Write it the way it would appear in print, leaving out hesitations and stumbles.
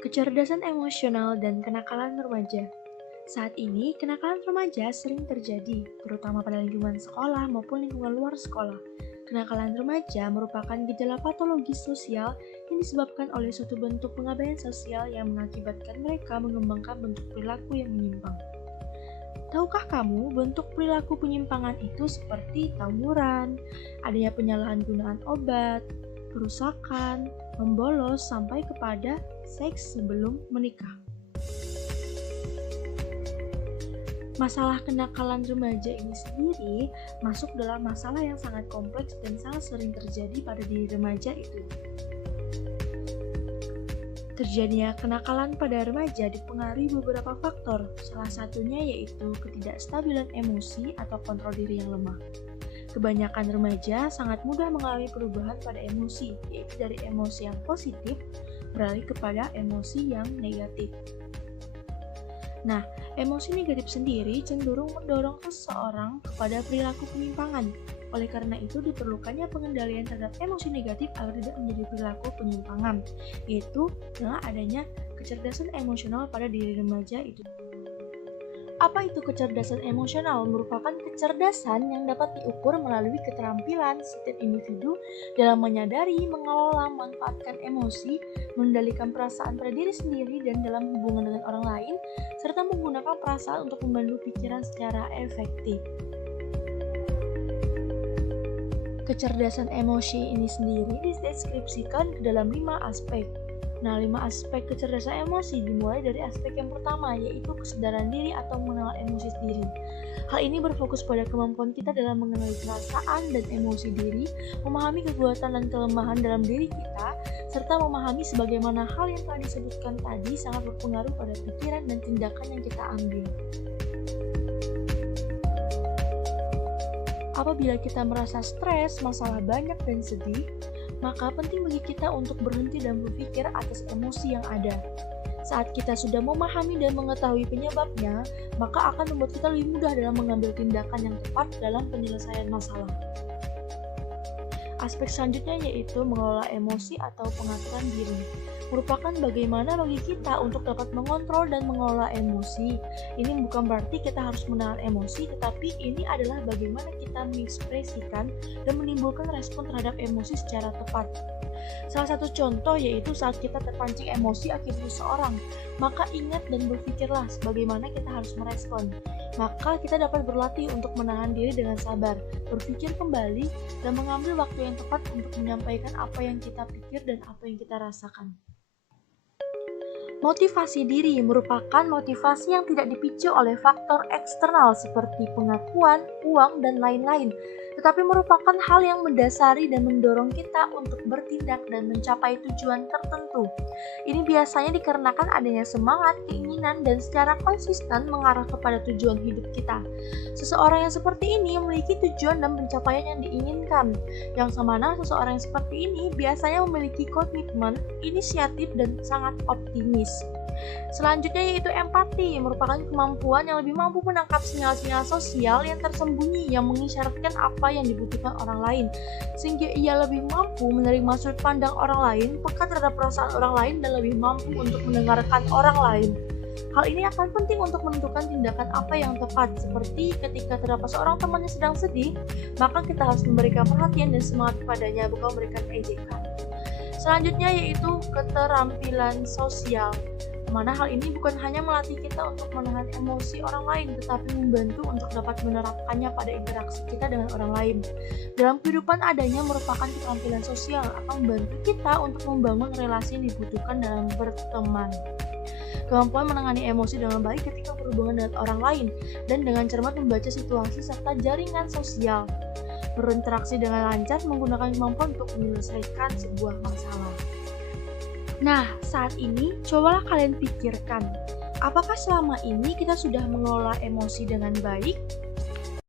Kecerdasan emosional dan kenakalan remaja. Saat ini, kenakalan remaja sering terjadi, terutama pada lingkungan sekolah maupun lingkungan luar sekolah. Kenakalan remaja merupakan gejala patologis sosial yang disebabkan oleh suatu bentuk pengabaian sosial yang mengakibatkan mereka mengembangkan bentuk perilaku yang menyimpang. Tahukah kamu bentuk perilaku penyimpangan itu seperti tawuran, adanya penyalahgunaan obat, perusakan, membolos sampai kepada seks sebelum menikah. Masalah kenakalan remaja ini sendiri masuk dalam masalah yang sangat kompleks dan sangat sering terjadi pada diri remaja itu. Terjadinya kenakalan pada remaja dipengaruhi beberapa faktor, salah satunya yaitu ketidakstabilan emosi atau kontrol diri yang lemah. Kebanyakan remaja sangat mudah mengalami perubahan pada emosi, yaitu dari emosi yang positif beralih kepada emosi yang negatif. Nah, emosi negatif sendiri cenderung mendorong seseorang kepada perilaku penyimpangan. Oleh karena itu, diperlukannya pengendalian terhadap emosi negatif agar tidak menjadi perilaku penyimpangan, yaitu dengan adanya kecerdasan emosional pada diri remaja itu. Apa itu kecerdasan emosional? Merupakan kecerdasan yang dapat diukur melalui keterampilan setiap individu dalam menyadari, mengelola, memanfaatkan emosi, mengendalikan perasaan pada diri sendiri dan dalam hubungan dengan orang lain, serta menggunakan perasaan untuk membantu pikiran secara efektif. Kecerdasan emosi ini sendiri dideskripsikan ke dalam 5 aspek. Nah, 5 aspek kecerdasan emosi dimulai dari aspek yang pertama, yaitu kesadaran diri atau mengenal emosi sendiri. Hal ini berfokus pada kemampuan kita dalam mengenali perasaan dan emosi diri, memahami kekuatan dan kelemahan dalam diri kita, serta memahami sebagaimana hal yang telah disebutkan tadi sangat berpengaruh pada pikiran dan tindakan yang kita ambil. Apabila kita merasa stres, masalah banyak dan sedih, maka penting bagi kita untuk berhenti dan berpikir atas emosi yang ada. Saat kita sudah memahami dan mengetahui penyebabnya, maka akan membuat kita lebih mudah dalam mengambil tindakan yang tepat dalam penyelesaian masalah. Aspek selanjutnya yaitu mengelola emosi atau pengaturan diri. Merupakan bagaimana bagi kita untuk dapat mengontrol dan mengelola emosi. Ini bukan berarti kita harus menahan emosi, tetapi ini adalah bagaimana kita mengekspresikan dan menimbulkan respon terhadap emosi secara tepat. Salah satu contoh yaitu saat kita terpancing emosi akibat seseorang, maka ingat dan berpikirlah bagaimana kita harus merespon. Maka kita dapat berlatih untuk menahan diri dengan sabar, berpikir kembali, dan mengambil waktu yang tepat untuk menyampaikan apa yang kita pikir dan apa yang kita rasakan. Motivasi diri merupakan motivasi yang tidak dipicu oleh faktor eksternal seperti pengakuan, uang, dan lain-lain, tetapi merupakan hal yang mendasari dan mendorong kita untuk bertindak dan mencapai tujuan tertentu. Ini biasanya dikarenakan adanya semangat, keinginan, dan secara konsisten mengarah kepada tujuan hidup kita. Seseorang yang seperti ini memiliki tujuan dan pencapaian yang diinginkan. Yang mana seseorang yang seperti ini biasanya memiliki komitmen, inisiatif, dan sangat optimis. Selanjutnya yaitu empati, merupakan kemampuan yang lebih mampu menangkap sinyal-sinyal sosial yang tersembunyi yang mengisyaratkan apa yang dibutuhkan orang lain, sehingga ia lebih mampu menerima sudut pandang orang lain, peka terhadap perasaan orang lain, dan lebih mampu untuk mendengarkan orang lain. Hal ini akan penting untuk menentukan tindakan apa yang tepat, seperti ketika terdapat seorang temannya sedang sedih, maka kita harus memberikan perhatian dan semangat kepadanya, bukan memberikan ejekan. Selanjutnya yaitu keterampilan sosial, mana hal ini bukan hanya melatih kita untuk menahan emosi orang lain, tetapi membantu untuk dapat menerapkannya pada interaksi kita dengan orang lain. Dalam kehidupan adanya merupakan keterampilan sosial akan membantu kita untuk membangun relasi yang dibutuhkan dalam berteman. Kemampuan menangani emosi dengan baik ketika berhubungan dengan orang lain, dan dengan cermat membaca situasi serta jaringan sosial. Berinteraksi dengan lancar menggunakan kemampuan untuk menyelesaikan sebuah masalah. Nah, saat ini cobalah kalian pikirkan, apakah selama ini kita sudah mengelola emosi dengan baik?